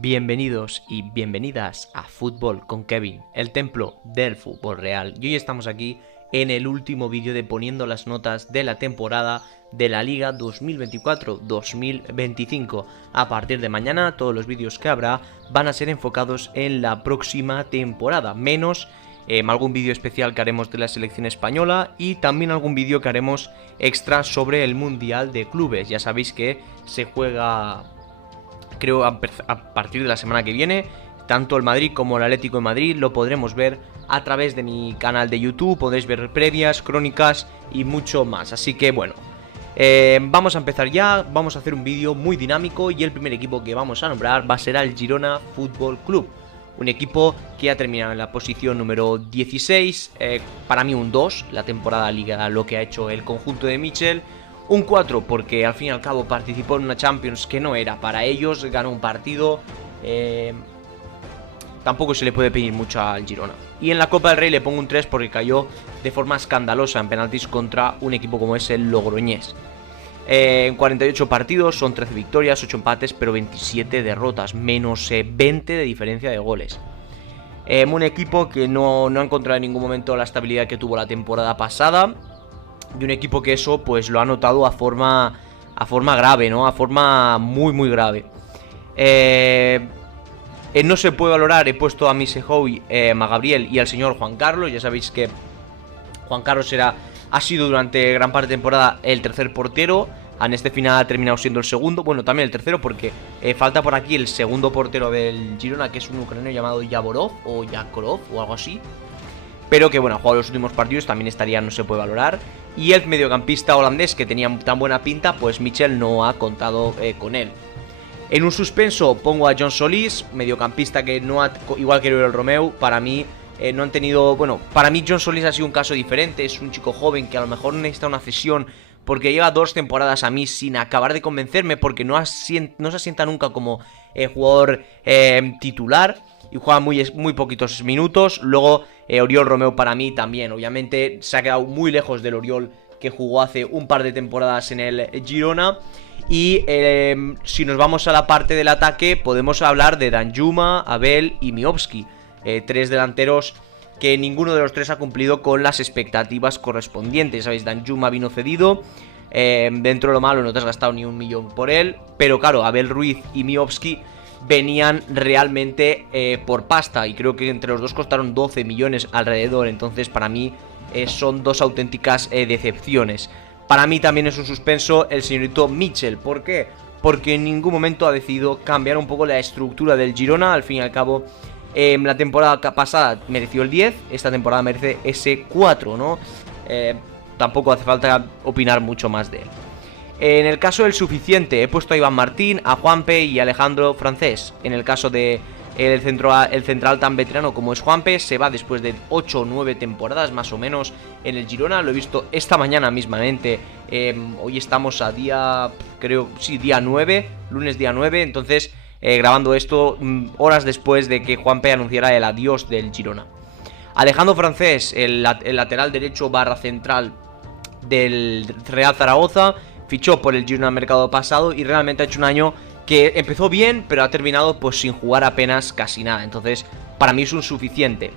Bienvenidos y bienvenidas a Fútbol con Kevin, el templo del fútbol real. Y hoy estamos aquí en el último vídeo de poniendo las notas de la temporada de la Liga 2024-2025. A partir de mañana todos los vídeos que habrá van a ser enfocados en la próxima temporada, menos algún vídeo especial que haremos de la selección española y también algún vídeo que haremos extra sobre el Mundial de Clubes. Ya sabéis que se juega, creo, a partir de la semana que viene. Tanto el Madrid como el Atlético de Madrid lo podremos ver a través de mi canal de YouTube. Podréis ver previas, crónicas y mucho más. Así que bueno, vamos a empezar ya. Vamos a hacer un vídeo muy dinámico y el primer equipo que vamos a nombrar va a ser el Girona Fútbol Club. Un equipo que ha terminado en la posición número 16. Para mí un 2, la temporada liga, lo que ha hecho el conjunto de Michel. Un 4 porque al fin y al cabo participó en una Champions que no era para ellos, ganó un partido. Tampoco se le puede pedir mucho al Girona. Y en la Copa del Rey le pongo un 3 porque cayó de forma escandalosa en penaltis contra un equipo como es el Logroñés. En 48 partidos son 13 victorias, 8 empates, pero 27 derrotas, menos 20 de diferencia de goles. Un equipo que no ha encontrado en ningún momento la estabilidad que tuvo la temporada pasada. Y un equipo que eso pues lo ha notado a forma grave, ¿no? A forma muy grave. No se puede valorar, he puesto a Misehoui, Magabriel y al señor Juan Carlos. Ya sabéis que Juan Carlos ha sido durante gran parte de temporada el tercer portero. En este final ha terminado siendo el segundo. Bueno, también el tercero porque falta por aquí el segundo portero del Girona, que es un ucraniano llamado Yavorov o Yakorov o algo así. Pero que bueno, ha jugado los últimos partidos, también estaría, no se puede valorar. Y el mediocampista holandés que tenía tan buena pinta, pues Michel no ha contado con él. En un suspenso pongo a John Solís, mediocampista que no ha, igual que el Romeu, para mí no han tenido... Bueno, para mí John Solís ha sido un caso diferente, es un chico joven que a lo mejor necesita una cesión porque lleva 2 temporadas a mí sin acabar de convencerme porque no se asienta nunca como jugador titular y juega muy poquitos minutos. Luego Oriol Romeu para mí también, obviamente se ha quedado muy lejos del Oriol que jugó hace un par de temporadas en el Girona. Y si nos vamos a la parte del ataque podemos hablar de Danjuma, Abel y Miovski, 3 delanteros que ninguno de los 3 ha cumplido con las expectativas correspondientes. Sabéis, Danjuma vino cedido, dentro de lo malo no te has gastado ni 1 millón por él, pero claro, Abel Ruiz y Miovski venían realmente por pasta y creo que entre los dos costaron 12 millones alrededor. Entonces para mí son 2 auténticas decepciones. Para mí también es un suspenso el señorito Michel. ¿Por qué? Porque en ningún momento ha decidido cambiar un poco la estructura del Girona. Al fin y al cabo, la temporada pasada mereció el 10, esta temporada merece ese 4, ¿no? Tampoco hace falta opinar mucho más de él. En el caso del suficiente he puesto a Iván Martín, a Juanpe y a Alejandro Francés. En el caso de el central tan veterano como es Juanpe, se va después de 8 o 9 temporadas más o menos en el Girona. Lo he visto esta mañana mismamente. Hoy estamos a día, creo, sí, día 9, lunes día 9. Entonces, grabando esto horas después de que Juanpe anunciara el adiós del Girona. Alejandro Francés, el lateral derecho barra central del Real Zaragoza, fichó por el Girona el mercado pasado y realmente ha hecho un año que empezó bien, pero ha terminado pues sin jugar apenas casi nada. Entonces, para mí es un suficiente.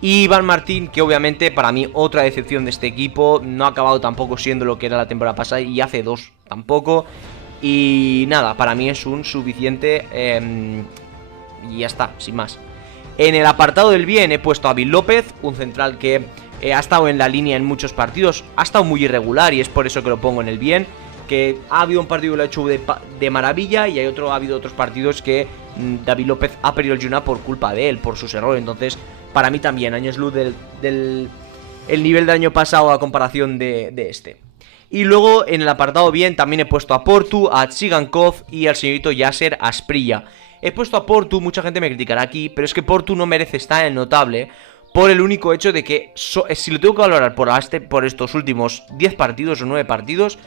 Y Iván Martín, que obviamente para mí otra decepción de este equipo. No ha acabado tampoco siendo lo que era la temporada pasada y hace 2 tampoco. Y nada, para mí es un suficiente y ya está, sin más. En el apartado del bien he puesto a Bill López, un central que ha estado en la línea en muchos partidos. Ha estado muy irregular y es por eso que lo pongo en el bien. Que ha habido un partido que lo ha hecho de maravilla y ha habido otros partidos que David López ha perdido el Girona por culpa de él, por sus errores. Entonces, para mí también, años luz el nivel del año pasado a comparación de este. Y luego, en el apartado bien, también he puesto a Portu, a Tsigankov y al señorito Yasser Asprilla. He puesto a Portu, mucha gente me criticará aquí, pero es que Portu no merece estar en el notable por el único hecho de que, si lo tengo que valorar por estos últimos 10 partidos o 9 partidos...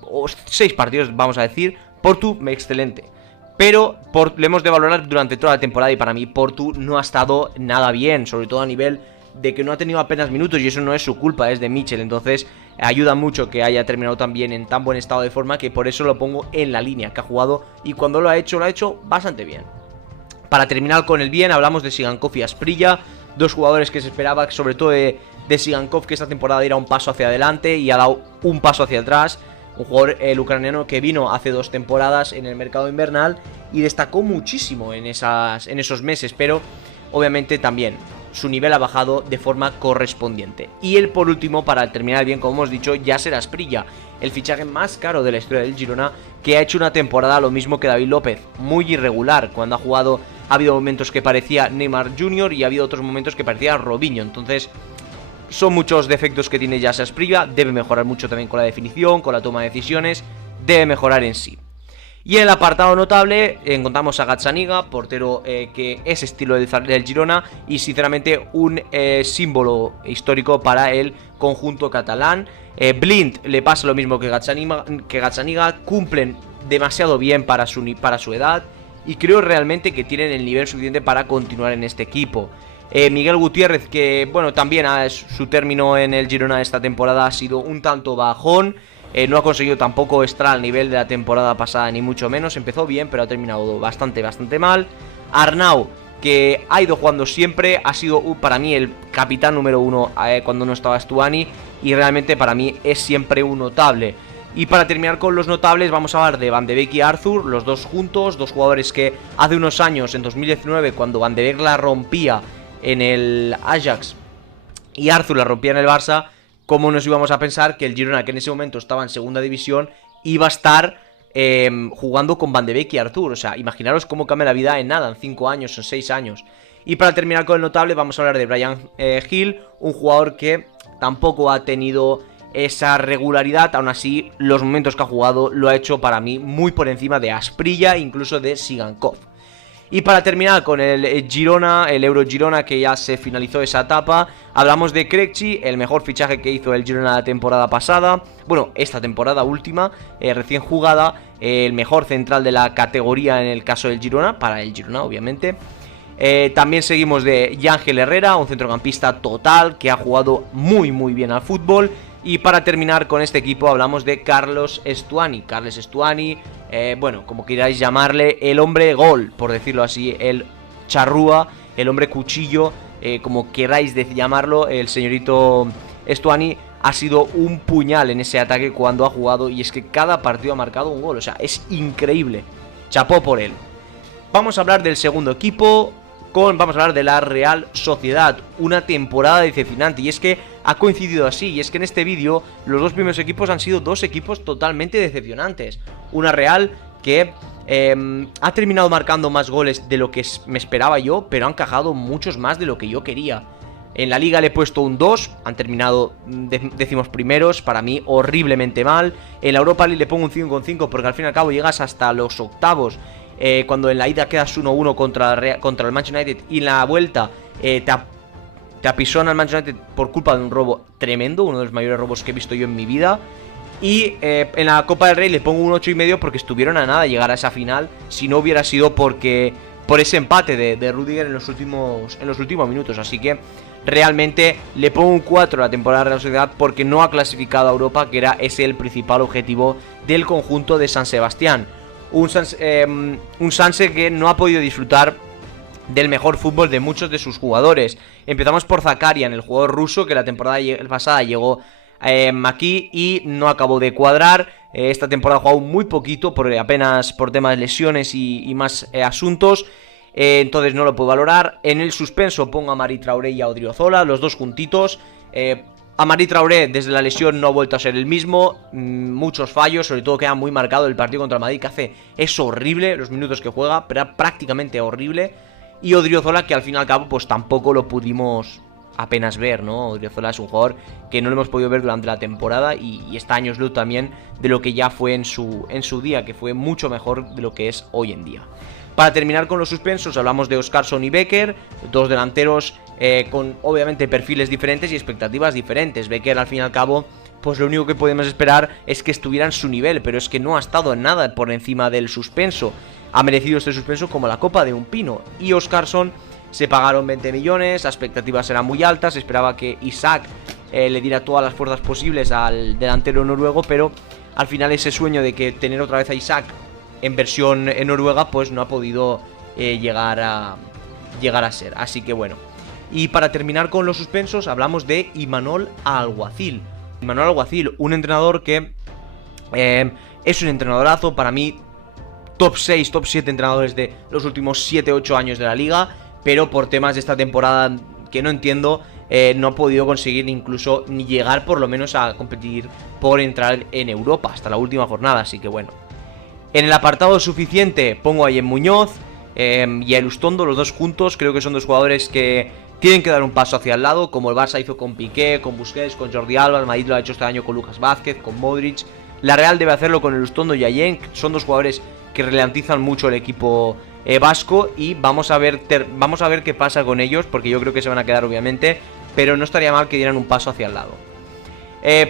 o 6 partidos, vamos a decir, Portu, excelente. Pero le hemos de valorar durante toda la temporada y para mí Portu no ha estado nada bien, sobre todo a nivel de que no ha tenido apenas minutos y eso no es su culpa, es de Michel. Entonces ayuda mucho que haya terminado también en tan buen estado de forma que por eso lo pongo en la línea que ha jugado y cuando lo ha hecho bastante bien. Para terminar con el bien, hablamos de Sigankov y Asprilla, dos jugadores que se esperaba, sobre todo de Sigankov, que esta temporada diera un paso hacia adelante y ha dado un paso hacia atrás. Un jugador, el ucraniano, que vino hace 2 temporadas en el mercado invernal y destacó muchísimo en esos meses, pero obviamente también su nivel ha bajado de forma correspondiente. Y el por último, para terminar bien, como hemos dicho, Yasser Asprilla, el fichaje más caro de la historia del Girona, que ha hecho una temporada lo mismo que David López, muy irregular. Cuando ha jugado ha habido momentos que parecía Neymar Jr. y ha habido otros momentos que parecía Robinho. Entonces son muchos defectos que tiene Yasser Asprilla, debe mejorar mucho también con la definición, con la toma de decisiones, debe mejorar en sí. Y en el apartado notable encontramos a Gazzaniga, portero que es estilo del Girona y sinceramente un símbolo histórico para el conjunto catalán. Blind le pasa lo mismo que Gazzaniga, cumplen demasiado bien para su edad y creo realmente que tienen el nivel suficiente para continuar en este equipo. Miguel Gutiérrez, que bueno, también su término en el Girona esta temporada ha sido un tanto bajón. No ha conseguido tampoco estar al nivel de la temporada pasada, ni mucho menos. Empezó bien, pero ha terminado bastante mal. Arnau, que ha ido jugando siempre, ha sido para mí el capitán número 1 cuando no estaba Stuani, y realmente para mí es siempre un notable. Y para terminar con los notables, vamos a hablar de Van de Beek y Arthur, los dos juntos, dos jugadores que hace unos años, en 2019, cuando Van de Beek la rompía en el Ajax y Arthur la rompía en el Barça, ¿cómo nos íbamos a pensar que el Girona, que en ese momento estaba en segunda división, iba a estar jugando con Van de Beek y Arthur? O sea, imaginaros cómo cambia la vida en nada, en 5 años, en 6 años. Y para terminar con el notable, vamos a hablar de Bryan Gil, un jugador que tampoco ha tenido esa regularidad. Aún así, los momentos que ha jugado lo ha hecho para mí muy por encima de Asprilla, incluso de Sigankov. Y para terminar con el Girona, el Euro Girona, que ya se finalizó esa etapa, hablamos de Krekchi, el mejor fichaje que hizo el Girona la temporada pasada. Bueno, esta temporada última, recién jugada, el mejor central de la categoría en el caso del Girona, para el Girona obviamente. También seguimos de Yángel Herrera, un centrocampista total que ha jugado muy bien al fútbol. Y para terminar con este equipo hablamos de Carlos Stuani. Carles Stuani, bueno, como queráis llamarle, el hombre gol, por decirlo así, el charrúa, el hombre cuchillo, como queráis llamarlo. El señorito Stuani ha sido un puñal en ese ataque cuando ha jugado, y es que cada partido ha marcado un gol, o sea, es increíble. Chapó por él. Vamos a hablar del segundo equipo, vamos a hablar de la Real Sociedad, una temporada decepcionante, y es que ha coincidido así, y es que en este vídeo los dos primeros equipos han sido dos equipos totalmente decepcionantes. Una Real que ha terminado marcando más goles de lo que me esperaba yo, pero han encajado muchos más de lo que yo quería. En la Liga le he puesto un 2, han terminado décimos primeros, para mí horriblemente mal. En la Europa League le pongo un 5,5 porque al fin y al cabo llegas hasta los octavos. Cuando en la ida quedas 1-1 contra el Manchester United, y en la vuelta te apisona el Manchester United por culpa de un robo tremendo, uno de los mayores robos que he visto yo en mi vida. Y en la Copa del Rey le pongo un 8,5 porque estuvieron a nada de llegar a esa final, si no hubiera sido por ese empate de Rudiger en los últimos minutos. Así que realmente le pongo un 4 a la temporada de la Real Sociedad porque no ha clasificado a Europa, que era ese el principal objetivo del conjunto de San Sebastián. Un Sanse que no ha podido disfrutar del mejor fútbol de muchos de sus jugadores. Empezamos por Zakarian, el jugador ruso que la temporada pasada llegó aquí y no acabó de cuadrar. Esta temporada ha jugado muy poquito, apenas por temas de lesiones y más asuntos. Entonces no lo puedo valorar. En el suspenso pongo a Mari Traoré y a Odriozola, los dos juntitos. Amari Traoré desde la lesión no ha vuelto a ser el mismo, muchos fallos, sobre todo queda muy marcado el partido contra el Madrid que hace, es horrible los minutos que juega, pero era prácticamente horrible. Y Odriozola, que al fin y al cabo pues tampoco lo pudimos apenas ver, ¿no? Odriozola es un jugador que no lo hemos podido ver durante la temporada y está años luz también de lo que ya fue en su día, que fue mucho mejor de lo que es hoy en día. Para terminar con los suspensos hablamos de Óscarson y Becker, dos delanteros con obviamente perfiles diferentes y expectativas diferentes. Becker al fin y al cabo pues lo único que podemos esperar es que estuviera en su nivel, pero es que no ha estado en nada por encima del suspenso. Ha merecido este suspenso como la copa de un pino. Y Óscarson se pagaron 20 millones, las expectativas eran muy altas, esperaba que Isaac le diera todas las fuerzas posibles al delantero noruego, pero al final ese sueño de que tener otra vez a Isaac en versión en Noruega pues no ha podido llegar a ser. Así que bueno. Y para terminar con los suspensos, hablamos de Imanol Alguacil. Imanol Alguacil, un entrenador que es un entrenadorazo, para mí top 6, top 7 entrenadores de los últimos 7-8 años de la liga, pero por temas de esta temporada que no entiendo, no ha podido conseguir incluso ni llegar por lo menos a competir por entrar en Europa hasta la última jornada, así que bueno. En el apartado suficiente pongo a Jen Muñoz y a Elustondo, los dos juntos. Creo que son dos jugadores que tienen que dar un paso hacia el lado, como el Barça hizo con Piqué, con Busquets, con Jordi Alba. El Madrid lo ha hecho este año con Lucas Vázquez, con Modric. La Real debe hacerlo con Elustondo y Jen. Son dos jugadores que ralentizan mucho el equipo vasco, y vamos a ver qué pasa con ellos, porque yo creo que se van a quedar obviamente, pero no estaría mal que dieran un paso hacia el lado.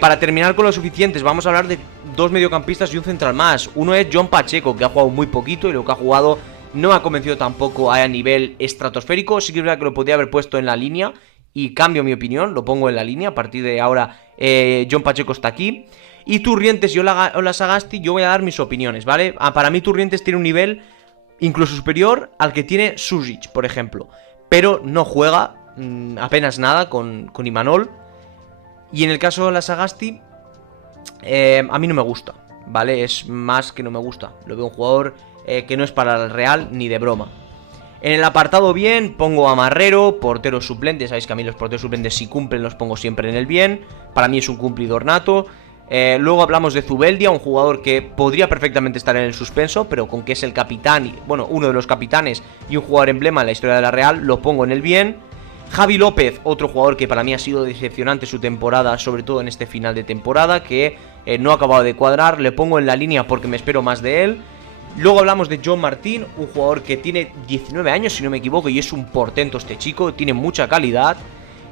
Para terminar con los suficientes, vamos a hablar de dos mediocampistas y un central más. Uno es Jon Pacheco, que ha jugado muy poquito y lo que ha jugado no me ha convencido tampoco a nivel estratosférico. Sí que es verdad que lo podría haber puesto en la línea y cambio mi opinión, lo pongo en la línea. A partir de ahora Jon Pacheco está aquí. Y Turrientes y Ola Sagasti, yo voy a dar mis opiniones, ¿vale? Para mí Turrientes tiene un nivel incluso superior al que tiene Susic, por ejemplo, pero no juega apenas nada con Imanol. Y en el caso de Ola Sagasti, a mí no me gusta, ¿vale? Es más que no me gusta. Lo veo un jugador que no es para el Real ni de broma. En el apartado bien pongo a Marrero, portero suplente. Sabéis que a mí los porteros suplentes, si cumplen, los pongo siempre en el bien. Para mí es un cumplidor nato. Luego hablamos de Zubeldia, un jugador que podría perfectamente estar en el suspenso, pero con que es el capitán, y, bueno, uno de los capitanes y un jugador emblema en la historia de la Real, lo pongo en el bien. Javi López, otro jugador que para mí ha sido decepcionante su temporada, sobre todo en este final de temporada, que no ha acabado de cuadrar, le pongo en la línea porque me espero más de él. Luego hablamos de John Martín, un jugador que tiene 19 años, si no me equivoco, y es un portento este chico, tiene mucha calidad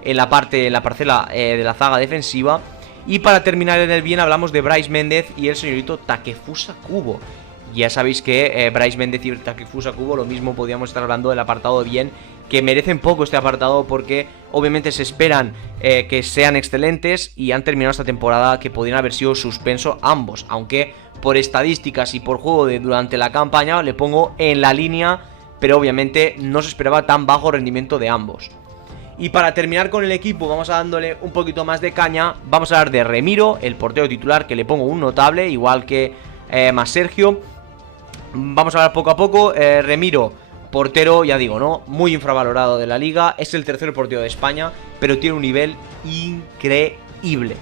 en la parcela de la zaga defensiva. Y para terminar en el bien hablamos de Brais Méndez y el señorito Takefusa Kubo. Ya sabéis que Brais Méndez y Takefusa Kubo, lo mismo podríamos estar hablando del apartado de bien, que merecen poco este apartado porque obviamente se esperan que sean excelentes y han terminado esta temporada que podrían haber sido suspenso ambos, aunque por estadísticas y por juego de durante la campaña le pongo en la línea, pero obviamente no se esperaba tan bajo rendimiento de ambos. Y para terminar con el equipo, vamos a dándole un poquito más de caña. Vamos a hablar de Remiro, el portero titular, que le pongo un notable, igual que más Sergio. Vamos a hablar poco a poco. Remiro, portero, ya digo, ¿no? Muy infravalorado de la liga. Es el tercer portero de España, pero tiene un nivel increíble.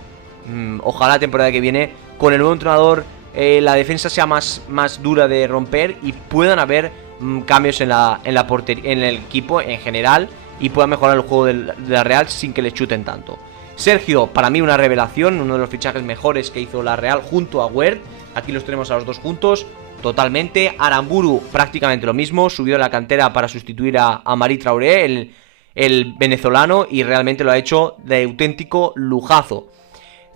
Ojalá la temporada que viene, con el nuevo entrenador, la defensa sea más dura de romper y puedan haber cambios en el equipo en general, y pueda mejorar el juego de la Real sin que le chuten tanto. Sergio, para mí una revelación, uno de los fichajes mejores que hizo la Real junto a Weir. Aquí los tenemos a los dos juntos, totalmente. Aramburu, prácticamente lo mismo, subió a la cantera para sustituir a Mari Traoré, el venezolano, y realmente lo ha hecho de auténtico lujazo.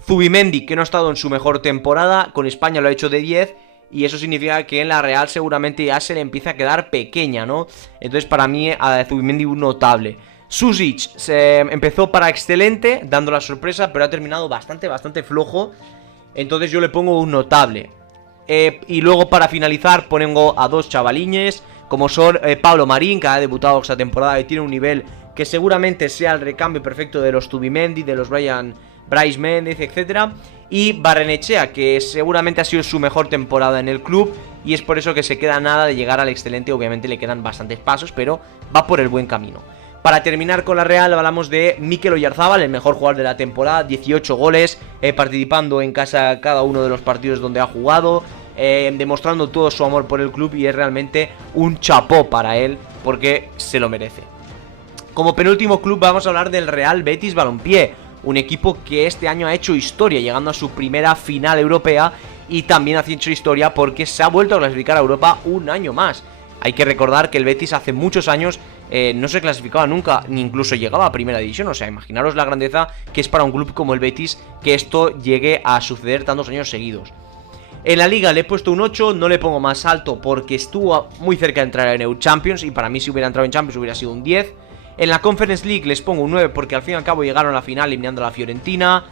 Zubimendi, que no ha estado en su mejor temporada, con España lo ha hecho de 10, y eso significa que en la Real seguramente ya se le empieza a quedar pequeña, ¿no? Entonces para mí a Zubimendi un notable. Susic se empezó para excelente, dando la sorpresa, pero ha terminado bastante flojo. Entonces yo le pongo un notable. Y luego para finalizar pongo a dos chavaliñes, como son Pablo Marín, que ha debutado esta temporada y tiene un nivel que seguramente sea el recambio perfecto de los Zubimendi, de los Brais Méndez, etcétera. Y Barrenechea, que seguramente ha sido su mejor temporada en el club, y es por eso que se queda nada de llegar al excelente. Obviamente le quedan bastantes pasos, pero va por el buen camino. Para terminar con la Real hablamos de Mikel Oyarzábal, el mejor jugador de la temporada, 18 goles, participando en casa cada uno de los partidos donde ha jugado, demostrando todo su amor por el club, y es realmente un chapó para él porque se lo merece. Como penúltimo club vamos a hablar del Real Betis Balompié, un equipo que este año ha hecho historia, llegando a su primera final europea, y también ha hecho historia porque se ha vuelto a clasificar a Europa un año más. Hay que recordar que el Betis hace muchos años no se clasificaba nunca, ni incluso llegaba a primera división. O sea, imaginaros la grandeza que es para un club como el Betis que esto llegue a suceder tantos años seguidos. En la Liga le he puesto un 8, no le pongo más alto porque estuvo muy cerca de entrar en EU Champions, y para mí si hubiera entrado en Champions hubiera sido un 10. En la Conference League les pongo un 9 porque al fin y al cabo llegaron a la final eliminando a la Fiorentina,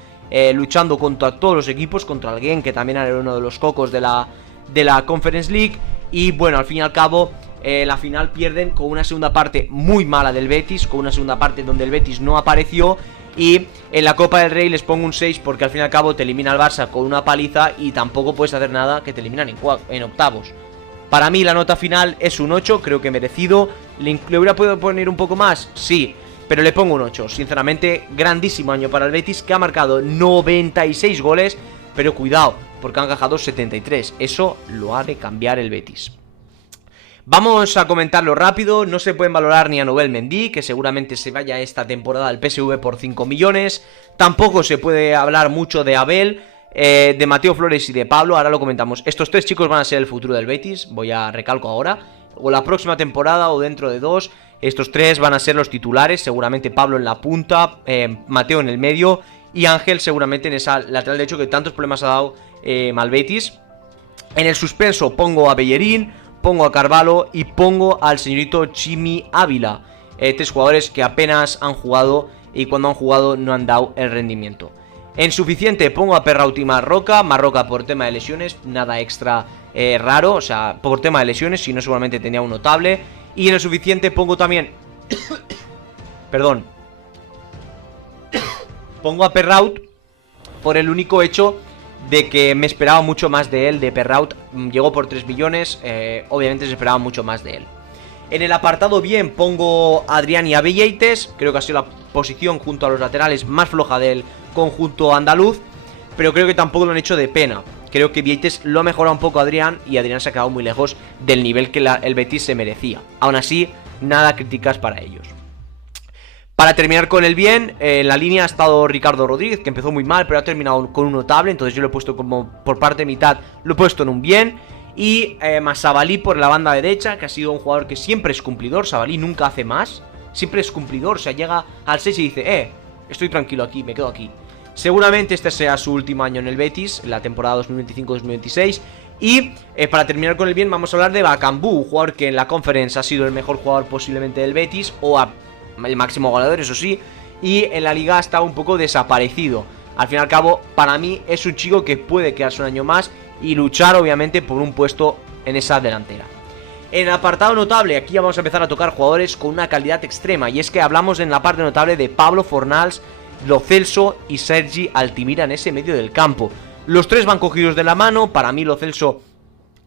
luchando contra todos los equipos, contra el Genk, que también era uno de los cocos de la Conference League. Y bueno, al fin y al cabo La final pierden con una segunda parte muy mala del Betis, con una segunda parte donde el Betis no apareció. Y en la Copa del Rey les pongo un 6 porque al fin y al cabo te elimina el Barça con una paliza y tampoco puedes hacer nada que te eliminan en octavos. Para mí la nota final es un 8, creo que merecido. ¿Le hubiera podido poner un poco más? Sí, pero le pongo un 8. Sinceramente, grandísimo año para el Betis, que ha marcado 96 goles, pero cuidado, porque han encajado 73. Eso lo ha de cambiar el Betis. Vamos a comentarlo rápido. No se pueden valorar ni a Nobel Mendy, que seguramente se vaya esta temporada al PSV por 5 millones. Tampoco se puede hablar mucho de Abel, de Mateo Flores y de Pablo. Ahora lo comentamos. Estos tres chicos van a ser el futuro del Betis. Voy a recalco ahora. O la próxima temporada o dentro de 2. Estos tres van a ser los titulares. Seguramente Pablo en la punta, Mateo en el medio y Ángel seguramente en esa lateral derecho que tantos problemas ha dado al Betis. En el suspenso pongo a Bellerín, pongo a Carvalho y pongo al señorito Chimi Ávila. Tres jugadores que apenas han jugado y cuando han jugado no han dado el rendimiento. En suficiente pongo a Perraut y Marroca. Marroca por tema de lesiones, nada extra raro, o sea, por tema de lesiones, si no seguramente tenía un notable. Y en el suficiente pongo también perdón, pongo a Perraut por el único hecho de que me esperaba mucho más de él, de Perraut. Llegó por 3 millones, obviamente se esperaba mucho más de él. En el apartado bien pongo a Adrián y a Bellaites. Creo que ha sido la posición junto a los laterales más floja del conjunto andaluz, pero creo que tampoco lo han hecho de pena. Creo que Bellaites lo ha mejorado un poco a Adrián y Adrián se ha quedado muy lejos del nivel que el Betis se merecía. Aún así, nada críticas para ellos. Para terminar con el bien, en la línea ha estado Ricardo Rodríguez, que empezó muy mal, pero ha terminado con un notable. Entonces yo lo he puesto como por parte de mitad, lo he puesto en un bien. Y más Sabalí por la banda derecha, que ha sido un jugador que siempre es cumplidor. Sabalí nunca hace más, siempre es cumplidor. O sea, llega al 6 y dice, estoy tranquilo aquí, me quedo aquí. Seguramente este sea su último año en el Betis, en la temporada 2025-2026. Y para terminar con el bien, vamos a hablar de Bakambu, un jugador que en la Conference ha sido el mejor jugador posiblemente del Betis, o el máximo goleador, eso sí, y en la liga ha estado un poco desaparecido. Al fin y al cabo, para mí es un chico que puede quedarse un año más y luchar obviamente por un puesto en esa delantera. En el apartado notable, aquí vamos a empezar a tocar jugadores con una calidad extrema, y es que hablamos en la parte notable de Pablo Fornals, Lo Celso y Sergi Altimira en ese medio del campo. Los tres van cogidos de la mano. Para mí Lo Celso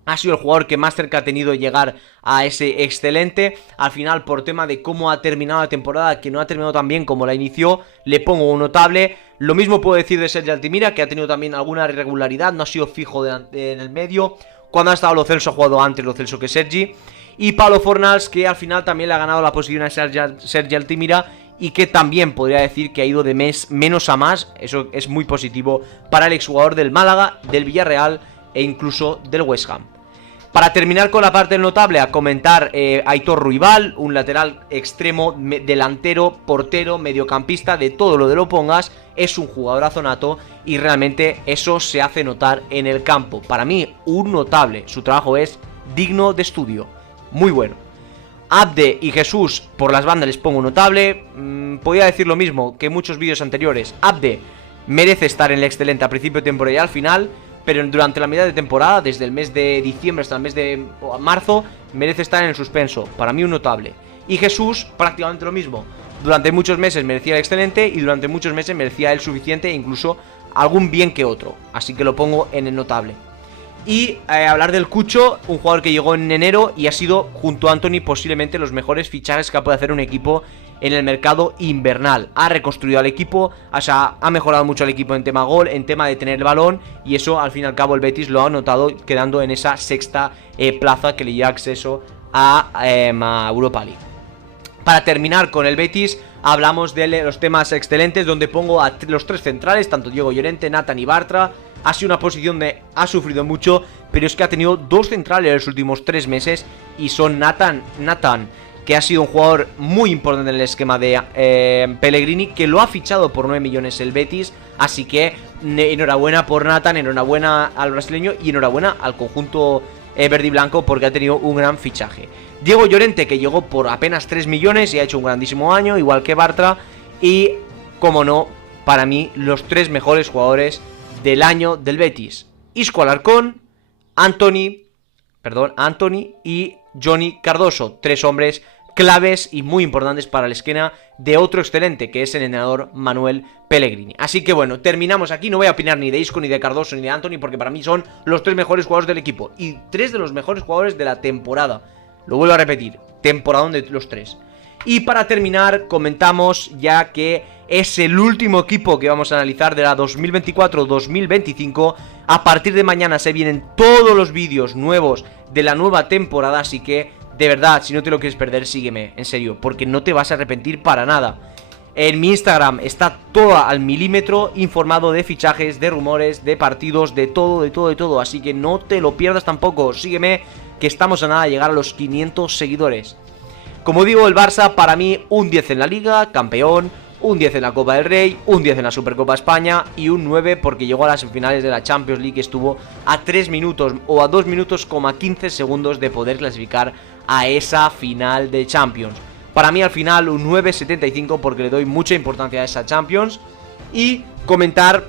ha sido el jugador que más cerca ha tenido de llegar a ese excelente. Al final, por tema de cómo ha terminado la temporada, que no ha terminado tan bien como la inició, le pongo un notable. Lo mismo puedo decir de Sergi Altimira, que ha tenido también alguna irregularidad, no ha sido fijo en el medio. Cuando ha estado Lo Celso ha jugado antes Lo Celso que Sergi. Y Pablo Fornals, que al final también le ha ganado la posición a Sergi Altimira, y que también podría decir que ha ido de menos a más. Eso es muy positivo para el exjugador del Málaga, del Villarreal e incluso del West Ham. Para terminar con la parte notable, a comentar Aitor Ruibal, un lateral extremo, delantero, portero, mediocampista, de todo lo de lo pongas. Es un jugadorazo nato y realmente eso se hace notar en el campo. Para mí, un notable. Su trabajo es digno de estudio. Muy bueno. Abde y Jesús por las bandas les pongo un notable. Podría decir lo mismo que en muchos vídeos anteriores. Abde merece estar en el excelente a principio de temporada y al final, pero durante la mitad de temporada, desde el mes de diciembre hasta el mes de marzo, merece estar en el suspenso. Para mí un notable. Y Jesús prácticamente lo mismo. Durante muchos meses merecía el excelente y durante muchos meses merecía el suficiente e incluso algún bien que otro. Así que lo pongo en el notable. Y hablar del Cucho, un jugador que llegó en enero y ha sido, junto a Anthony, posiblemente los mejores fichajes que puede hacer un equipo en el mercado invernal. Ha reconstruido al equipo, o sea, ha mejorado mucho al equipo en tema gol, en tema de tener el balón, y eso al fin y al cabo el Betis lo ha notado quedando en esa sexta plaza que le da acceso a Europa League. Para terminar con el Betis, hablamos de los temas excelentes, donde pongo a los tres centrales, tanto Diego Llorente, Nathan y Bartra. Ha sido una posición de... ha sufrido mucho, pero es que ha tenido dos centrales en los últimos 3 meses y son Nathan, que ha sido un jugador muy importante en el esquema de Pellegrini, que lo ha fichado por 9 millones el Betis, así que enhorabuena por Nathan, enhorabuena al brasileño y enhorabuena al conjunto verde y blanco porque ha tenido un gran fichaje. Diego Llorente, que llegó por apenas 3 millones y ha hecho un grandísimo año, igual que Bartra, y como no, para mí los 3 mejores jugadores del año del Betis: Isco Alarcón, Anthony y Johnny Cardoso. 3 hombres claves y muy importantes para la esquina de otro excelente, que es el entrenador Manuel Pellegrini. Así que bueno, terminamos aquí. No voy a opinar ni de Isco, ni de Cardoso, ni de Anthony, porque para mí son los 3 mejores jugadores del equipo y 3 de los mejores jugadores de la temporada. Lo vuelvo a repetir, temporadón de los 3. Y para terminar, comentamos ya que es el último equipo que vamos a analizar de la 2024-2025. A partir de mañana se vienen todos los vídeos nuevos de la nueva temporada, así que de verdad, si no te lo quieres perder, sígueme, en serio, porque no te vas a arrepentir para nada. En mi Instagram está todo al milímetro, informado de fichajes, de rumores, de partidos, de todo, así que no te lo pierdas tampoco. Sígueme, que estamos a nada de llegar a los 500 seguidores. Como digo, el Barça para mí un 10 en la Liga, campeón, un 10 en la Copa del Rey, un 10 en la Supercopa España y un 9 porque llegó a las semifinales de la Champions League, estuvo a 3 minutos o a 2 minutos, 15 segundos de poder clasificar a esa final de Champions. Para mí al final un 9,75 porque le doy mucha importancia a esa Champions. Y comentar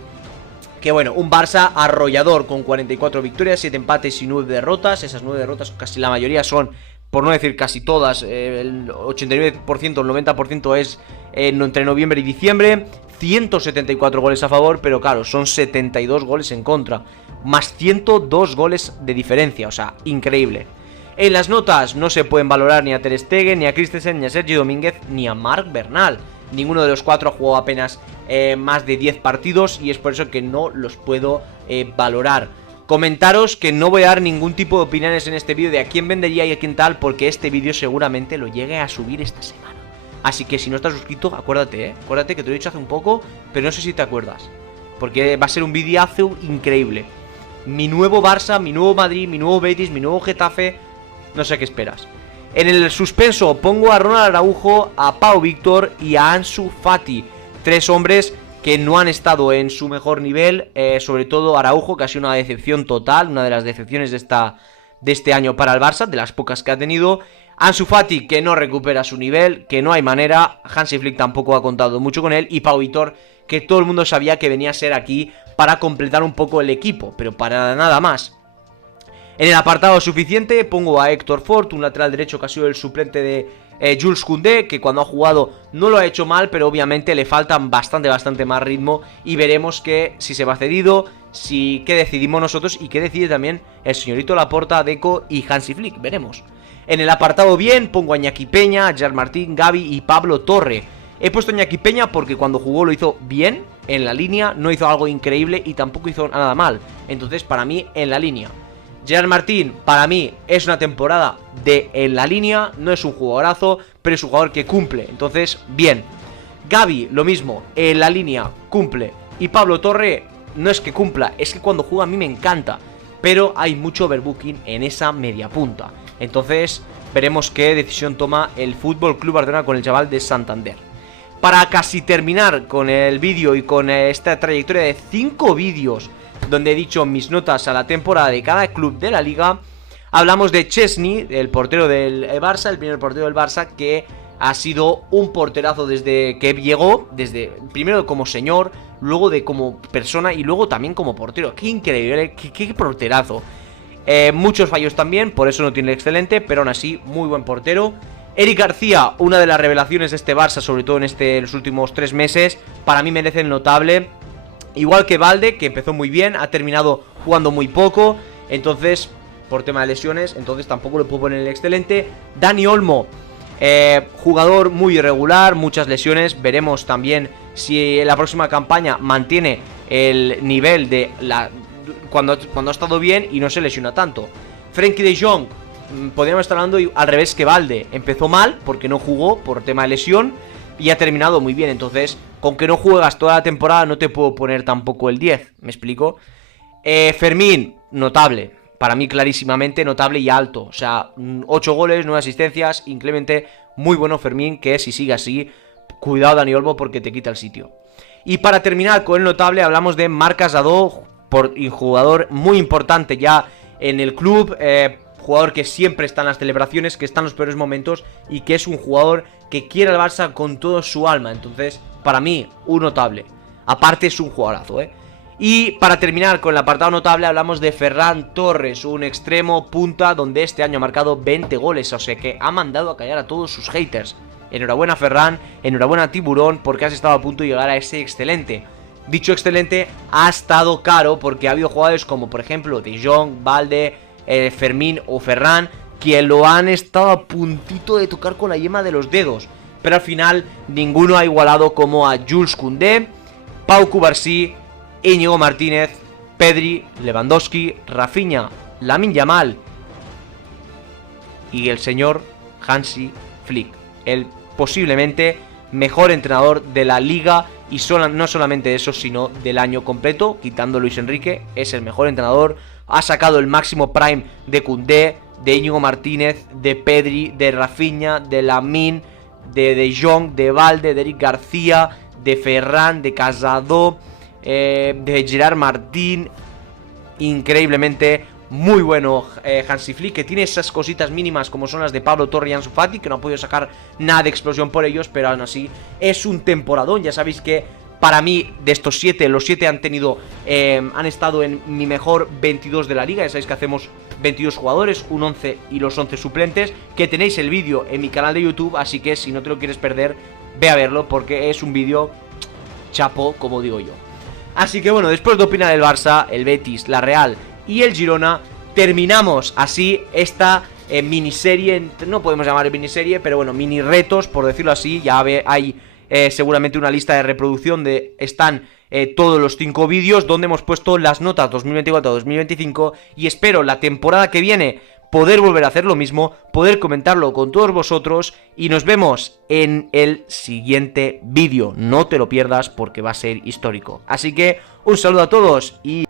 que bueno, un Barça arrollador con 44 victorias, 7 empates y 9 derrotas. Esas 9 derrotas casi la mayoría son, por no decir casi todas, el 89%, el 90% es entre noviembre y diciembre. 174 goles a favor, pero claro, son 72 goles en contra, más 102 goles de diferencia, o sea, increíble. En las notas no se pueden valorar ni a Ter Stegen, ni a Christensen, ni a Sergi Domínguez, ni a Marc Bernal. Ninguno de los 4 ha jugado apenas más de 10 partidos y es por eso que no los puedo valorar. Comentaros que no voy a dar ningún tipo de opiniones en este vídeo de a quién vendería y a quién tal, porque este vídeo seguramente lo llegue a subir esta semana. Así que si no estás suscrito, acuérdate, acuérdate que te lo he dicho hace un poco, pero no sé si te acuerdas, porque va a ser un videazo increíble. Mi nuevo Barça, mi nuevo Madrid, mi nuevo Betis, mi nuevo Getafe, no sé qué esperas. En el suspenso pongo a Ronald Araujo, a Pau Víctor y a Ansu Fati. 3 hombres que no han estado en su mejor nivel, sobre todo Araujo, que ha sido una decepción total, una de las decepciones de este año para el Barça, de las pocas que ha tenido. Ansu Fati, que no recupera su nivel, que no hay manera. Hansi Flick tampoco ha contado mucho con él. Y Pau Víctor, que todo el mundo sabía que venía a ser aquí para completar un poco el equipo, pero para nada más. En el apartado suficiente pongo a Héctor Fort, un lateral derecho que ha sido el suplente de Jules Koundé, que cuando ha jugado no lo ha hecho mal, pero obviamente le falta bastante más ritmo. Y veremos que si se va cedido, qué decidimos nosotros y qué decide también el señorito Laporta, Deco y Hansi Flick, veremos. En el apartado bien pongo a Iñaki Peña, Gerard Martín, Gavi y Pablo Torre. He puesto a Iñaki Peña porque cuando jugó lo hizo bien, en la línea, no hizo algo increíble y tampoco hizo nada mal. Entonces para mí en la línea. Gerard Martín, para mí, es una temporada de en la línea, no es un jugadorazo, pero es un jugador que cumple, entonces, bien. Gavi, lo mismo, en la línea, cumple. Y Pablo Torre, no es que cumpla, es que cuando juega a mí me encanta, pero hay mucho overbooking en esa media punta. Entonces, veremos qué decisión toma el Fútbol Club Barcelona con el chaval de Santander. Para casi terminar con el vídeo y con esta trayectoria de 5 vídeos donde he dicho mis notas a la temporada de cada club de la liga, hablamos de Chesney, el portero del Barça, el primer portero del Barça, que ha sido un porterazo desde que llegó, desde primero como señor, luego de como persona y luego también como portero. Qué increíble, qué porterazo. Muchos fallos también, por eso no tiene el excelente, pero aún así, muy buen portero. Eric García, una de las revelaciones de este Barça, sobre todo en los últimos 3 meses, para mí merece el notable. Igual que Valde, que empezó muy bien, ha terminado jugando muy poco, entonces, por tema de lesiones, entonces tampoco lo puedo poner en el excelente. Dani Olmo, jugador muy irregular, muchas lesiones, veremos también si en la próxima campaña mantiene el nivel de cuando ha estado bien y no se lesiona tanto. Frenkie de Jong, podríamos estar hablando al revés que Valde, empezó mal porque no jugó por tema de lesión y ha terminado muy bien, entonces con que no juegas toda la temporada no te puedo poner tampoco el 10, ¿me explico? Fermín, notable, para mí clarísimamente notable y alto, o sea, 8 goles, 9 asistencias, increíblemente muy bueno Fermín, que si sigue así, cuidado Dani Olmo porque te quita el sitio. Y para terminar con el notable hablamos de Marc Casado, jugador muy importante ya en el club, jugador que siempre está en las celebraciones, que está en los peores momentos y que es un jugador que quiere al Barça con toda su alma. Entonces, para mí, un notable. Aparte es un jugadorazo, Y para terminar con el apartado notable hablamos de Ferran Torres, un extremo punta donde este año ha marcado 20 goles, o sea que ha mandado a callar a todos sus haters. Enhorabuena Ferran, enhorabuena Tiburón, porque has estado a punto de llegar a ese excelente. Dicho excelente ha estado caro porque ha habido jugadores como por ejemplo De Jong, Balde, Fermín o Ferran que lo han estado a puntito de tocar con la yema de los dedos, pero al final ninguno ha igualado como a Jules Koundé, Pau Cubarsí, Íñigo Martínez, Pedri, Lewandowski, Rafinha, Lamine Yamal y el señor Hansi Flick, el posiblemente mejor entrenador de la liga y no solamente eso, sino del año completo, quitando Luis Enrique, es el mejor entrenador, ha sacado el máximo prime de Koundé, de Íñigo Martínez, de Pedri, de Rafinha, de Lamine, de Jong, de Balde, de Eric García, de Ferran, de Casado, de Gerard Martín. Increíblemente muy bueno Hansi Flick, que tiene esas cositas mínimas como son las de Pablo Torre y Ansu Fati, que no ha podido sacar nada de explosión por ellos, pero aún así es un temporadón. Ya sabéis que para mí de estos 7, los 7 han estado en mi mejor 22 de la liga. Ya sabéis que hacemos 22 jugadores, un 11 y los 11 suplentes, que tenéis el vídeo en mi canal de YouTube, así que si no te lo quieres perder, ve a verlo porque es un vídeo chapo, como digo yo. Así que bueno, después de opinar el Barça, el Betis, la Real y el Girona, terminamos así esta miniserie, no podemos llamar miniserie, pero bueno, mini retos, por decirlo así. Ya hay seguramente una lista de reproducción de están todos los 5 vídeos donde hemos puesto las notas 2024-2025 y espero la temporada que viene poder volver a hacer lo mismo, poder comentarlo con todos vosotros y nos vemos en el siguiente vídeo. No te lo pierdas porque va a ser histórico. Así que un saludo a todos y...